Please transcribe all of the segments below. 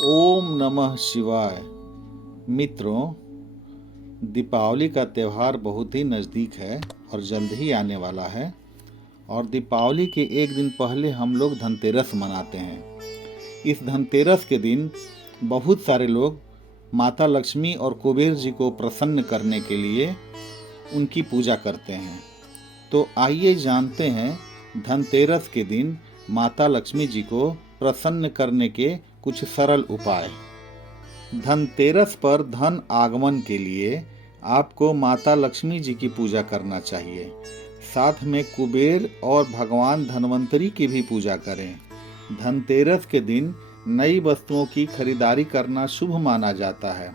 ओम नमः शिवाय। मित्रों, दीपावली का त्यौहार बहुत ही नज़दीक है और जल्द ही आने वाला है। और दीपावली के एक दिन पहले हम लोग धनतेरस मनाते हैं। इस धनतेरस के दिन बहुत सारे लोग माता लक्ष्मी और कुबेर जी को प्रसन्न करने के लिए उनकी पूजा करते हैं। तो आइए जानते हैं धनतेरस के दिन माता लक्ष्मी जी को प्रसन्न करने के कुछ सरल उपाय। धनतेरस पर धन आगमन के लिए आपको माता लक्ष्मी जी की पूजा करना चाहिए। साथ में कुबेर और भगवान धन्वंतरी की भी पूजा करें। धनतेरस के दिन नई वस्तुओं की खरीदारी करना शुभ माना जाता है,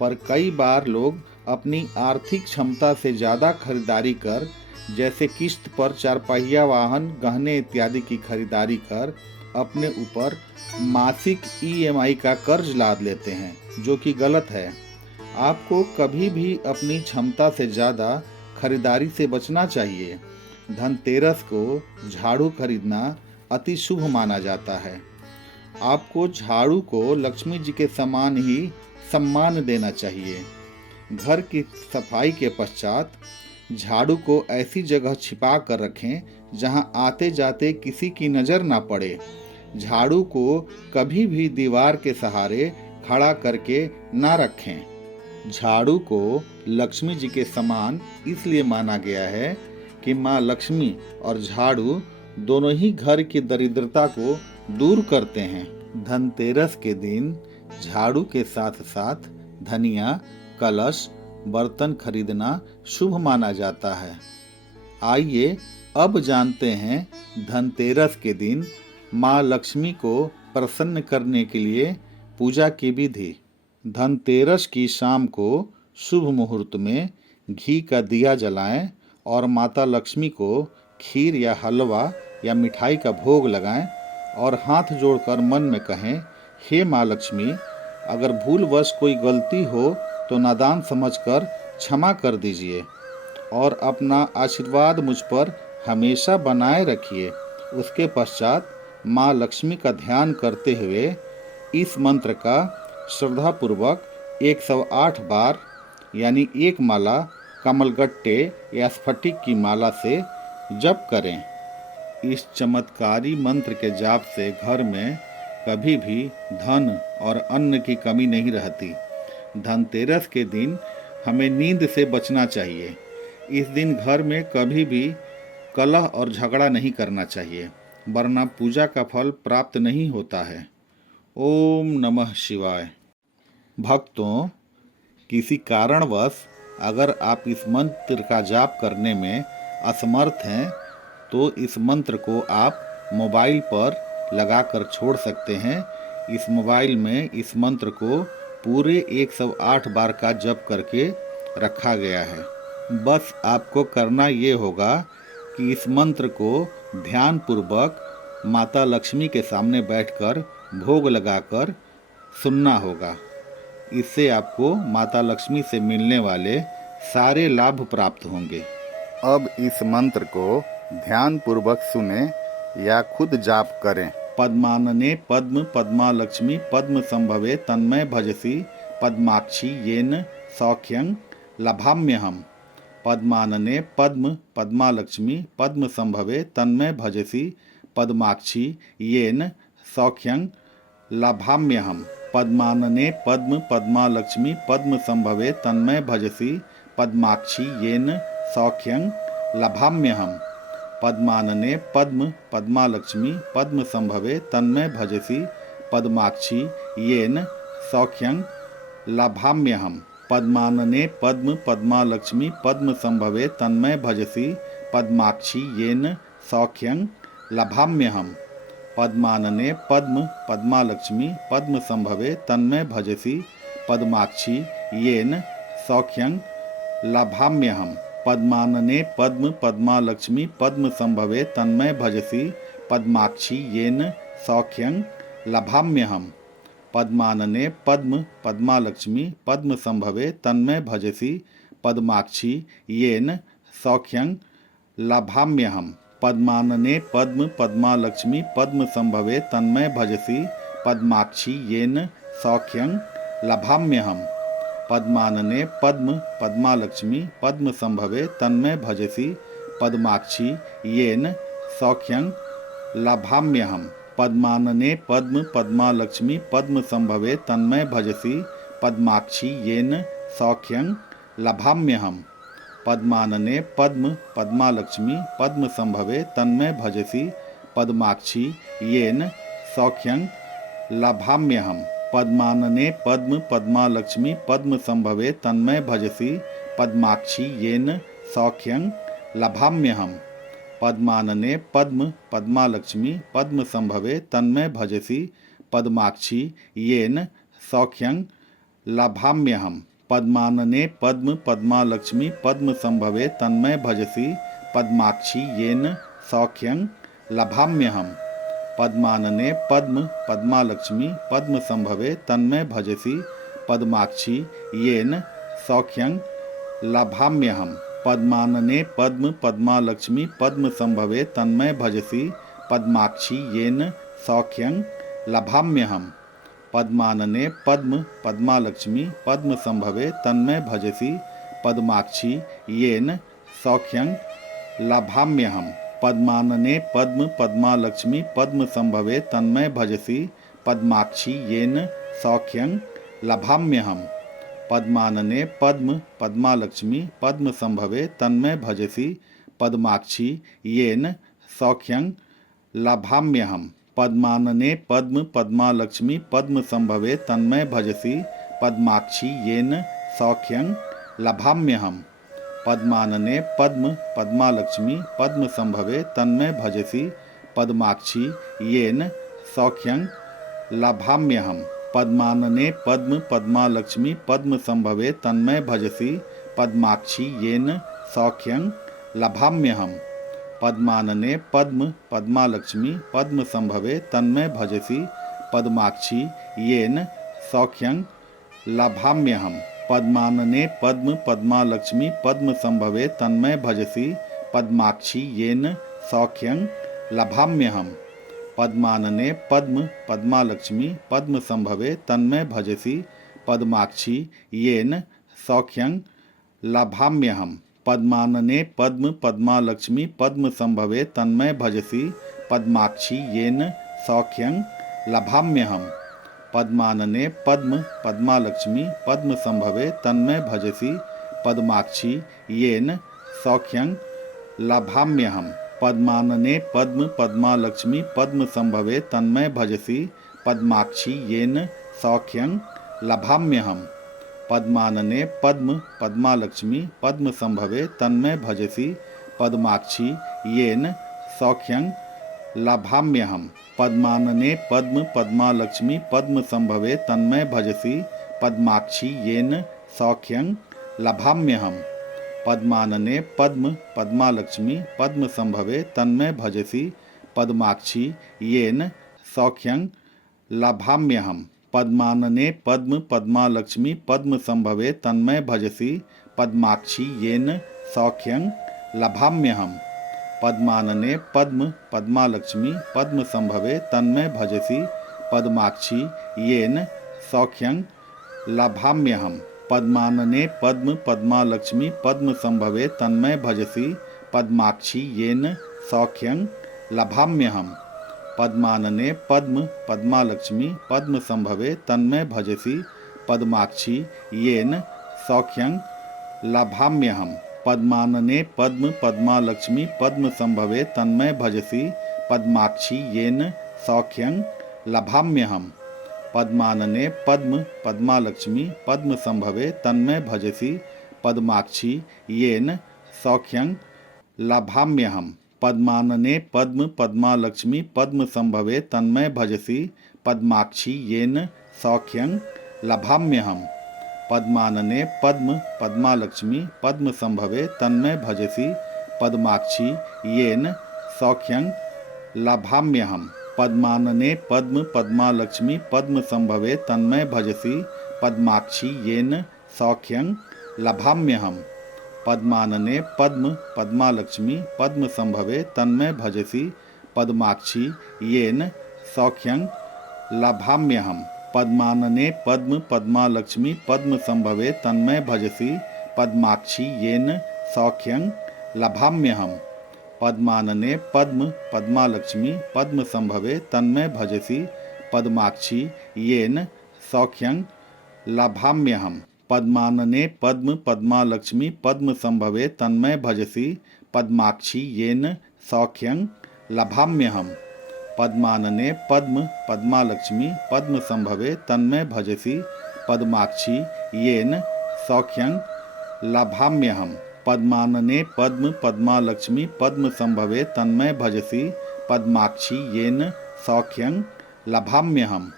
पर कई बार लोग अपनी आर्थिक क्षमता से ज़्यादा खरीदारी कर, जैसे किस्त पर चारपहिया वाहन, गहने इत्यादि की खरीदारी कर अपने ऊपर मासिक ईएमआई का कर्ज लाद लेते हैं, जो कि गलत है। आपको कभी भी अपनी क्षमता से ज़्यादा खरीदारी से बचना चाहिए। धनतेरस को झाड़ू खरीदना अति शुभ माना जाता है। आपको झाड़ू को लक्ष्मी जी के समान ही सम्मान देना चाहिए। घर की सफाई के पश्चात झाड़ू को ऐसी जगह छिपा कर रखें जहां आते जाते किसी की नज़र ना पड़े। झाड़ू को कभी भी दीवार के सहारे खड़ा करके ना रखें। झाड़ू को लक्ष्मी जी के समान इसलिए माना गया है कि माँ लक्ष्मी और झाड़ू दोनों ही घर की दरिद्रता को दूर करते हैं। धनतेरस के दिन झाड़ू के साथ साथ धनिया, कलश, बर्तन खरीदना शुभ माना जाता है। आइए अब जानते हैं धनतेरस के दिन माँ लक्ष्मी को प्रसन्न करने के लिए पूजा की विधि। धनतेरस की शाम को शुभ मुहूर्त में घी का दिया जलाएं और माता लक्ष्मी को खीर या हलवा या मिठाई का भोग लगाएं और हाथ जोड़कर मन में कहें, हे माँ लक्ष्मी, अगर भूलवश कोई गलती हो तो नादान समझकर क्षमा कर दीजिए और अपना आशीर्वाद मुझ पर हमेशा बनाए रखिए। उसके पश्चात माँ लक्ष्मी का ध्यान करते हुए इस मंत्र का श्रद्धापूर्वक 108 बार यानी एक माला कमलगट्टे या स्फटिक की माला से जप करें। इस चमत्कारी मंत्र के जाप से घर में कभी भी धन और अन्न की कमी नहीं रहती। धनतेरस के दिन हमें नींद से बचना चाहिए। इस दिन घर में कभी भी कलह और झगड़ा नहीं करना चाहिए, वरना पूजा का फल प्राप्त नहीं होता है। ओम नमः शिवाय। भक्तों, किसी कारणवश अगर आप इस मंत्र का जाप करने में असमर्थ हैं तो इस मंत्र को आप मोबाइल पर लगाकर छोड़ सकते हैं। इस मोबाइल में इस मंत्र को पूरे 108 बार का जप करके रखा गया है। बस आपको करना ये होगा कि इस मंत्र को ध्यानपूर्वक माता लक्ष्मी के सामने बैठकर भोग लगाकर सुनना होगा। इससे आपको माता लक्ष्मी से मिलने वाले सारे लाभ प्राप्त होंगे। अब इस मंत्र को ध्यानपूर्वक सुने या खुद जाप करें। पद्मानने पद्म पद्मा लक्ष्मी पद्म संभवे तन्मय भजसी पद्माक्षी येन सौख्यं लभाम्यहम्। पद्मानने पद्म पद्मा लक्ष्मी पद्म संभवे तन्मय भजसी पद्माक्षी येन सौख्यं लभाम्यहम्। पद्मानने पद्म पद्मा लक्ष्मी पद्म संभवे तन्मय भजसी पद्माक्षी येन सौख्यं लभाम्यहम्। पद्मानने पद्म पद्मा लक्ष्मी पद्म संभवे तन्मय भजसी पद्माक्षी येन सौख्यं लभाम्यहम्। पद्मानने पद्म पद्मा लक्ष्मी पद्म संभवे तन्मय भजसी पद्माक्षी येन सौख्यं लभाम्यहम्। पद्मानने पद्म पद्मा लक्ष्मी पद्म संभवे तन्मय भजसी पद्माक्षी येन सौख्यं लभाम्यहम्। पद्मानने पद्म पद्मा लक्ष्मी पद्म संभवे तन्मय भजसी पद्माक्षी येन सौख्यं लभाम्यहम्। पद्मानने पद्म पद्मा लक्ष्मी पद्म संभवे तन्मय भजसी पद्माक्षी येन सौख्यं लभाम्यहम्। पद्मानने पद्म पद्मा लक्ष्मी पद्म संभवे तन्मय भजसी पद्माक्षी येन सौख्यं लभाम्यहम्। पद्मानने पद्म पद्मालक्ष्मी पद्म संभवे तन्मे भजसी पद्माक्षी येन सौख्यं लभाम्यहम्। पद्मानने पद्म पद्मालक्ष्मी पद्म संभवे तन्मय भजसी पद्माक्षी येन सौख्यं लभाम्यहम्। पद्मानने पद्म पद्मालक्ष्मी पद्म संभवे तन्मय भजसी पद्माक्षी येन सौख्यं लभाम्यहम्। पद्मानने पद्म पद्मालक्ष्मी पद्म संभवे तन्मय भजसी पद्माक्षी येन सौख्यं लभाम्यहम्। पद्मानने पद्म पद्मालक्ष्मी पद्म संभवे तन्मय भजसी पद्माक्षी येन सौख्यं लभाम्यहम्। पद्मानने पद्म पद्मालक्ष्मी पद्म संभवे तन्मय भजसी पद्माक्षी येन सौख्यं लभाम्यहम्। पद्मानने पद्म पद्मालक्ष्मी पद्म संभवे तन्मय भजसी पद्माक्षी येन सौख्यं लभाम्यहम्। पद्मानने पद्म पद्मालक्ष्मी पद्म संभवे तन्मय भजसी पद्माक्षी येन सौख्यं लभाम्यहम्। पद्मानने पद्म पद्मालक्ष्मी पद्म संभवे तन्मय भजसी पद्माक्षी येन सौख्यं लभाम्यहम्। पद्मानने पद्म पद्मालक्ष्मी पद्म संभवे तन्मय भजसी पद्माक्षी येन सौख्यं लभाम्यहम्। पद्मानने पद्म पद्मालक्ष्मी पद्म संभवे तन्मय भजसी पद्माक्षी येन सौख्यं लभाम्यहम्। पद्मानने पद्म पद्मालक्ष्मी पद्म संभवे तन्मय भजसी पद्माक्षी येन सौख्यं लभाम्यहम्। पद्मानने पद्म पद्मालक्ष्मी पद्म संभवे तन्मय भजसी पद्माक्षी येन सौख्यं लभाम्यहम्। पद्मानने पद्म पद्मालक्ष्मी पद्म संभवे तन्मय भजसी पद्माक्षी येन सौख्यं लभाम्यहम्। पद्मानने पद्म पद्मालक्ष्मी पद्म संभवे तन्मय भजसी पद्माक्षी येन सौख्यं लभाम्यहम्। पद्मानने पद्म पद्मालक्ष्मी पद्म संभवे तन्मय भजसी पद्माक्षी येन सौख्यं लभाम्यहम्। पद्मानने पद्म पद्मालक्ष्मी पद्म संभवे तन्मय भजसी पद्माक्षी येन सौख्यं लभाम्यहम्। पद्मानने पद्म पद्मालक्ष्मी पद्म संभवे तन्मय भजसी पद्माक्षी येन सौख्यं लभाम्यहम्। पद्मानने पद्म पद्मालक्ष्मी पद्म संभवे तन्मय भजसी पद्माक्षी येन सौख्यं लभाम्यहम्। पद्मानने पद्म पद्मालक्ष्मी पद्म संभवे तन्मय भजसी पद्माक्षी येन सौख्यं लभाम्यहम्। पद्मानने पद्म पद्मालक्ष्मी पद्म संभवे तन्मय भजसी पद्माक्षी येन सौख्यं लभाम्यहम्। पद्मानने पद्म पद्मालक्ष्मी पद्म संभवे तन्मय भजसी पद्माक्षी येन सौख्यं लभाम्यहम्। पद्मानने पद्म पद्मालक्ष्मी पद्म संभवे तन्मय भजसी पद्माक्षी येन सौख्यं लभाम्यहम्। पद्मानने पद्म पद्मालक्ष्मी पद्म संभवे तन्मय भजसी पद्माक्षी येन सौख्यं लभाम्यहम्। पद्मानने पद्म पद्मालक्ष्मी पद्म संभवे तन्मय भजसी पद्माक्षी येन सौख्यं लभाम्यहम्। पद्मानने पद्म पद्मालक्ष्मी पद्म संभवे तन्मय भजसी पद्माक्षी येन सौख्यं लभाम्यहम्। पद्मानने पद्म पद्मालक्ष्मी पद्म संभवे तन्मय भजसी पद्माक्षी येन सौख्यं लभाम्यहम्। पद्मानने पद्म पद्मालक्ष्मी पद्म संभवे तन्मय भजसी पद्माक्षी येन सौख्यं लभाम्यहम्। पद्मानने पद्म पद्मालक्ष्मी पद्म संभवे तन्मय भजसी पद्माक्षी येन सौख्यं लभाम्यहम्। पद्मानने पद्म पद्मालक्ष्मी पद्म संभवे तन्मय भजसी पद्माक्षी येन सौख्यं लभाम्यहम्। पद्मानने पद्म पद्मालक्ष्मी पद्म संभवे तन्मय भजसी पद्माक्षी येन सौख्यं लभाम्यहम्। पद्मानने पद्म पद्मालक्ष्मी पद्म संभवे तन्मय भजसी पद्माक्षी येन सौख्यं लभाम्यहम्। पद्मानने पद्म पद्मालक्ष्मी पद्म संभवे तन्मय भजसी पद्माक्षी येन सौख्यं लभाम्यहम् पद्मानने पद्म पद्मालक्ष्मी पद्म संभवे तन्मय भजसी पद्माक्षी येन सौख्यं लभाम्यहम् पद्मानने पद्म पद्मालक्ष्मी पद्म संभवे तन्मय भजसी पद्माक्षी येन सौख्यं लभाम्यहम् पद्मानने पद्म पद्मालक्ष्मी पद्म संभवे तन्मय भजसी पद्माक्षी येन सौख्यं लभाम्यहम् पद्मानने पद्म पद्मालक्ष्मी पद्म संभवे तन्मय भजसी पद्माक्षी येन सौख्यं लभाम्यहम् पद्मानने पद्म पद्मालक्ष्मी पद्म संभवे तन्मय भजसी पद्माक्षी येन सौख्यं लभाम्यहम्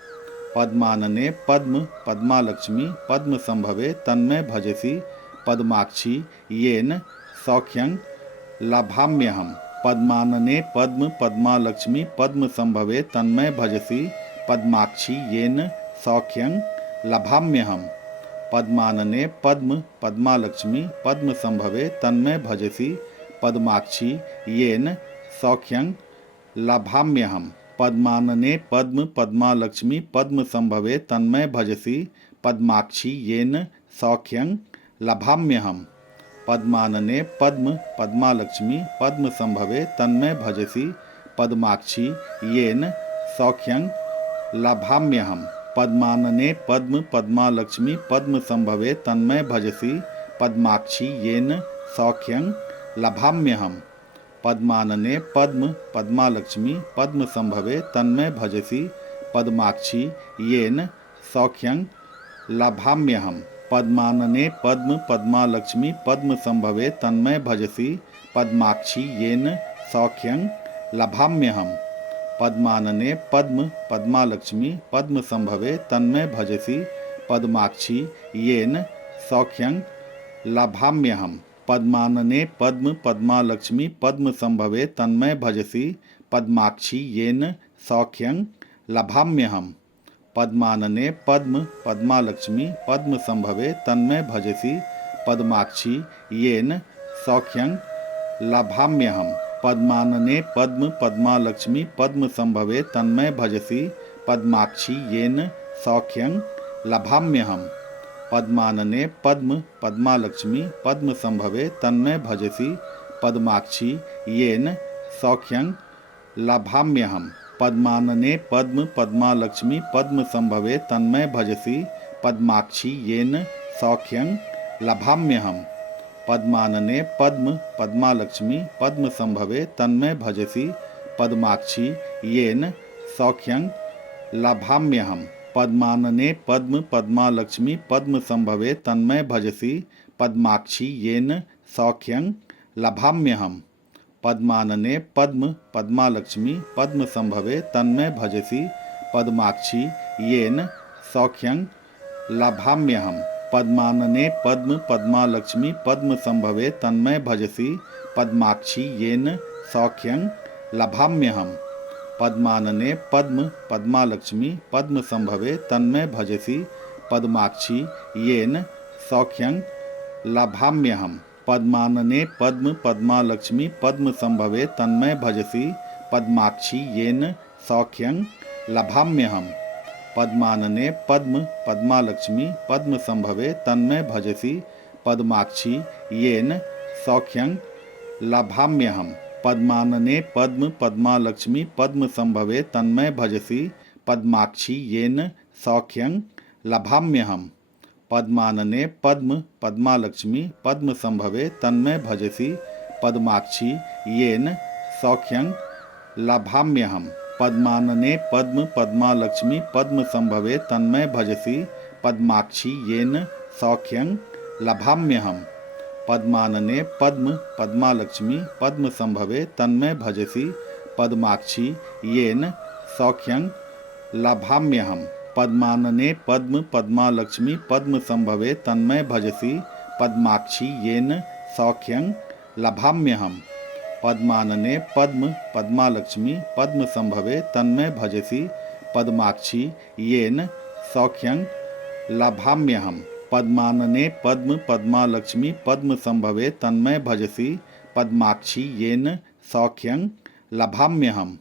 पद्मानने पद्म पद्मालक्ष्मी पद्म संभवे तन्मय भजसी पद्माक्षी येन सौख्यं लभाम्यहम् पद्मानने पद्म पद्मालक्ष्मी पद्म संभवे तन्मय भजसी पद्माक्षी येन सौख्यं लभाम्यहम् पद्मानने पद्म पद्मालक्ष्मी पद्म संभवे तन्मय भजसी पद्माक्षी येन सौख्यं लभाम्यहम् पद्मानने पद्म पद्मालक्ष्मी पद्म संभवे तन्मय भजसी पद्माक्षी येन सौख्यं लभाम्यहम् पद्मानने पद्म पद्मालक्ष्मी पद्म संभवे तन्मय भजसी पद्माक्षी येन सौख्यं लभाम्यहम् पद्मानने पद्म पद्मालक्ष्मी पद्म संभवे तन्मय भजसी पद्माक्षी येन सौख्यं लभाम्यहम् पद्मानने पद्म पद्मालक्ष्मी पद्म संभवे तन्मय भजसी पद्माक्षी येन सौख्यं लभाम्यहम् पद्मानने पद्म पद्मालक्ष्मी पद्म संभवे तन्मय भजसी पद्माक्षी येन सौख्यं लभाम्यहम् पद्मानने पद्म पद्मालक्ष्मी पद्म संभवे तन्मय भजसी पद्माक्षी येन सौख्यं लभाम्यहम् पद्मानने पद्म पद्मालक्ष्मी पद्म संभवे तन्मय भजसी पद्माक्षी येन सौख्यं लभाम्यहम् पद्मानने पद्म पद्मालक्ष्मी पद्म संभवे तन्मय भजसी पद्माक्षी येन सौख्यं लभाम्यहम् पद्मानने पद्म पद्मालक्ष्मी पद्म संभवे तन्मय भजसी पद्माक्षी येन सौख्यं लभाम्यहम् पद्मानने पद्म पद्मालक्ष्मी पद्म संभवे तन्मय भजसी पद्माक्षी येन सौख्यं लभाम्यहम् पद्मानने पद्म पद्मालक्ष्मी पद्म संभवे तन्मय भजसी पद्माक्षी येन सौख्यं लभाम्यहम् पद्मानने पद्म पद्मालक्ष्मी पद्म संभवे तन्मय भजसी पद्माक्षी येन सौख्यं लभाम्यहम् पद्मानने पद्म पद्मालक्ष्मी पद्म संभवे तन्मय भजसी पद्माक्षी येन सौख्यं लभाम्यहम् पद्मानने पद्म पद्मालक्ष्मी पद्म संभवे तन्मय भजसी पद्माक्षी येन सौख्यं लभाम्यहम् पद्मानने पद्म पद्मालक्ष्मी पद्म संभवे तन्मय भजसी पद्माक्षी येन सौख्यं लभाम्यहम् पद्मानने पद्म पद्मालक्ष्मी पद्म संभवे तन्मय भजसी पद्माक्षी येन सौख्यं लभाम्यहम् पद्मानने पद्म पद्मालक्ष्मी पद्म संभवे तन्मय भजसी पद्माक्षी येन सौख्यं लभाम्यहम् पद्मानने पद्म पद्मालक्ष्मी पद्म संभवे तन्मय भजसी पद्माक्षी येन सौख्यं लभाम्यहम् पद्मानने पद्म पद्मालक्ष्मी पद्म संभवे तन्मय भजसी पद्माक्षी येन सौख्यं लभाम्यहम् पद्मानने पद्म पद्मालक्ष्मी पद्म संभवे तन्मय भजसी पद्माक्षी येन सौख्यं लभाम्यहम् पद्मानने पद्म पद्मालक्ष्मी पद्म संभवे तन्मय भजसी पद्माक्षी येन सौख्यं लभाम्यहम् पद्मानने पद्म पद्मालक्ष्मी पद्म संभवे तन्मय भजसी पद्माक्षी येन सौख्यं लभाम्यहम् पद्मानने पद्म पद्मालक्ष्मी पद्म संभवे तन्मय भजसी पद्माक्षी येन सौख्यं लभाम्यहम् पद्मानने पद्म पद्मालक्ष्मी पद्म संभवे तन्मय भजसी पद्माक्षी येन सौख्यं लभाम्यहम् पद्मानने पद्म पद्मालक्ष्मी पद्म संभवे तन्मय भजसी पद्माक्षी येन सौख्यं लभाम्यहम्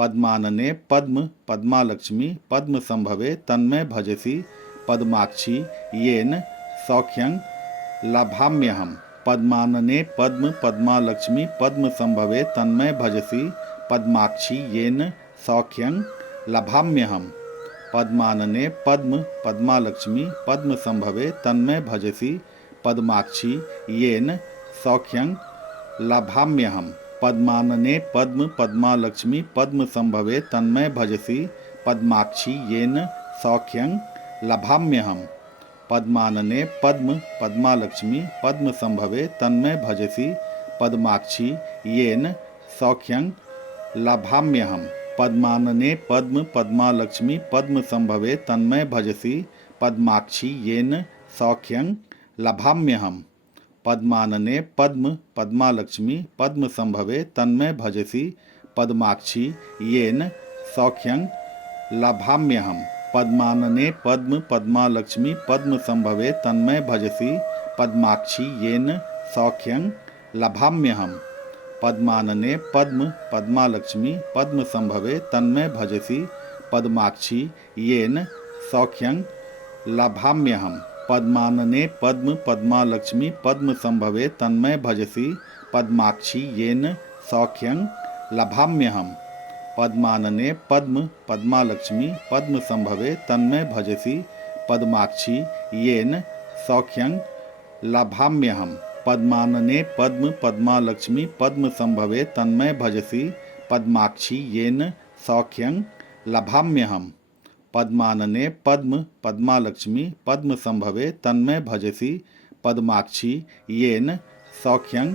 पद्मानने पद्म पद्मालक्ष्मी पद्मसंभवे तन्मे भजसि पद्माक्षी येन सौख्यं लभाम्यहम्। पद्मानने पद्म पद्मालक्ष्मी पद्मसंभवे तन्मे भजसि पद्माक्षी येन सौख्यं लभाम्यहम्। पद्मानने पद्म पद्मालक्ष्मी पद्मसंभवे तन्मे भजसि पद्माक्षी येन सौख्यं लभाम्यहम्। पद्मानने पद्म पद्मालक्ष्मी पद्मसंभवे तन्मे भजसि पद्माक्षी येन सौख्यं लभाम्यहम्। पद्मानने पद्म पद्मालक्ष्मी पद्मसंभवे तन्मे भजसि पद्माक्षी येन सौख्यं लभाम्यहम्। पद्मानने पद्म पद्मालक्ष्मी पद्मसंभवे तन्मे भजसि पद्माक्षी येन सौख्यं लभाम्यहम्। पद्मानने पद्म पद्मालक्ष्मी पद्मसंभवे तन्मे भजसि पद्माक्षी येन सौख्यं लभाम्यहम्। पद्मानने पद्म पद्मालक्ष्मी पद्मसंभवे तन्मे भजसि पद्माक्षी येन सौख्यं लभाम्यहम्। पद्मानने पद्म पद्मालक्ष्मी पद्मसंभवे तन्मे भजसि पद्माक्षी येन सौख्यं लभाम्यहम्। पद्मानने पद्म पद्मालक्ष्मी पद्मसंभवे तन्मे भजसि पद्माक्षी येन सौख्यं लभाम्यहम्। पद्मानने पद्म पद्मालक्ष्मी पद्मसंभवे तन्मे भजसि पद्माक्षी येन सौख्यं लभाम्यहम्। पद्मानने पद्म पद्मालक्ष्मी पद्मसंभवे तन्मे भजसि पद्माक्षी येन सौख्यं लभाम्यहम्। पद्मानने पद्म पद्मालक्ष्मी पद्मसंभवे तन्मे भजसि पद्माक्षी येन सौख्यं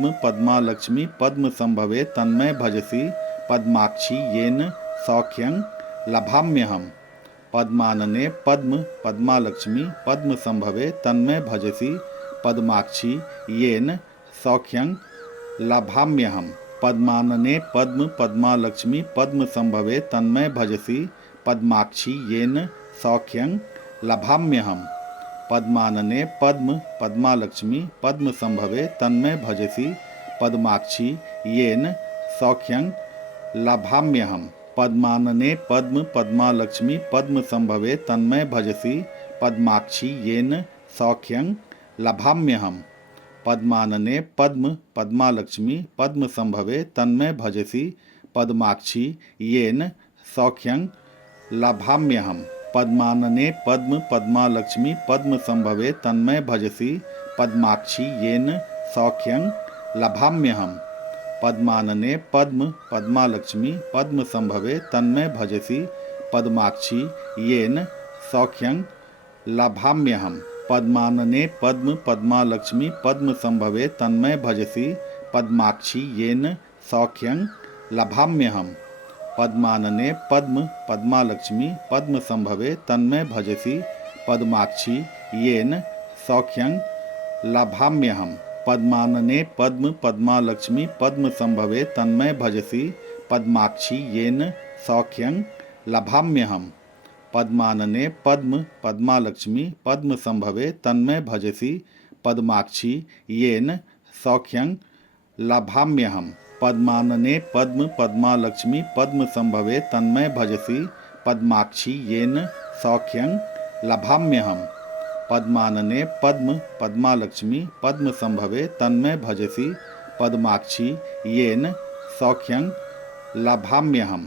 लभाम्यहम्। पद्मानने पद्म पद्मालक्ष्मी पद्मसंभवे तन्मे भजसि पद्माक्षी येन सौख्यं लभाम्यहम्। पद्मानने पद्म पद्मालक्ष्मी पद्मसंभवे तन्मे भजसि पद्माक्षी येन सौख्यं लभाम्यहम्। पद्मानने पद्म पद्मालक्ष्मी पद्मसंभवे तन्मे भजसि पद्माक्षी येन सौख्यं लभाम्यहम्। पद्मानने पद्म पद्मालक्ष्मी पद्मसंभवे तन्मे भजसि पद्माक्षी येन सौख्यं लभाम्यहम्। पद्मानने पद्म पद्मालक्ष्मी पद्मसंभवे तन्मे भजसि पद्माक्षी येन सौख्यं लभाम्यहम्। पद्मानने पद्म पद्मालक्ष्मी पद्मसंभवे तन्मे भजसि पद्माक्षी येन सौख्यं लभाम्यहम्। पद्मानने पद्म पद्मालक्ष्मी पद्मसंभवे तन्मे भजसि पद्माक्षी येन सौख्यं लभाम्यहम्। पद्मानने पद्म पद्मालक्ष्मी पद्मसंभवे तन्मे भजसि पद्माक्षी येन सौख्यं लभाम्यहम्। पद्मानने पद्म पद्मालक्ष्मी पद्मसंभवे तन्मे भजसि पद्माक्षी येन सौख्यं लभाम्यहम्। पद्मानने पद्म पद्मालक्ष्मी पद्मसंभवे तन्मे भजसि पद्माक्षी येन सौख्यं लभाम्यहम्। पद्मानने पद्म पद्मालक्ष्मी पद्मसंभवे तन्मे भजसि पद्माक्षी येन सौख्यं लभाम्यहम्। पद्मानने पद्म पद्मालक्ष्मी पद्मसंभवे तन्मे भजसि पद्माक्षी येन सौख्यं लभाम्यहम्। पद्मानने पद्म पद्मालक्ष्मी पद्मसंभवे तन्मे भजसि पद्माक्षी येन सौख्यं लभाम्यहम्। पद्मानने पद्म पद्मालक्ष्मी पद्मसंभवे तन्मे भजसि पद्माक्षी येन सौख्यं लभाम्यहम्।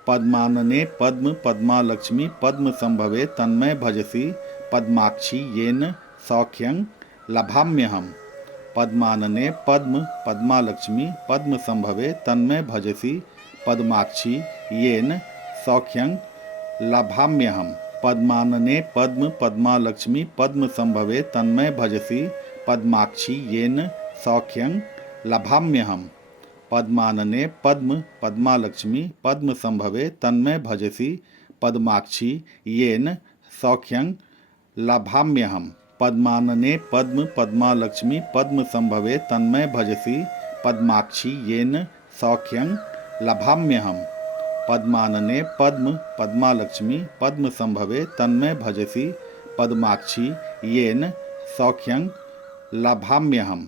पद्मानने पद्म पद्मालक्ष्मी पद्मसंभवे तन्मे भजसि पद्माक्षी येन सौख्यं लभाम्यहम्। पद्मानने पद्म पद्मालक्ष्मी पद्मसंभवे तन्मे भजसि पद्माक्षी येन सौख्यं लभाम्यहम्। पद्मानने पद्म पद्मालक्ष्मी पद्मसंभवे तन्मे भजसि पद्माक्षी येन सौख्यं लभाम्यहम्। पद्मानने पद्म पद्मालक्ष्मी पद्मसंभवे तन्मे भजसि पद्माक्षी येन सौख्यं लभाम्यहम्। पद्मानने पद्म पद्मालक्ष्मी पद्मसंभवे तन्मे भजसि पद्माक्षी येन सौख्यं लभाम्यहम्। पद्मानने पद्म पद्मालक्ष्मी पद्मसंभवे तन्मे भजसि पद्माक्षी येन सौख्यं लभाम्यहम्।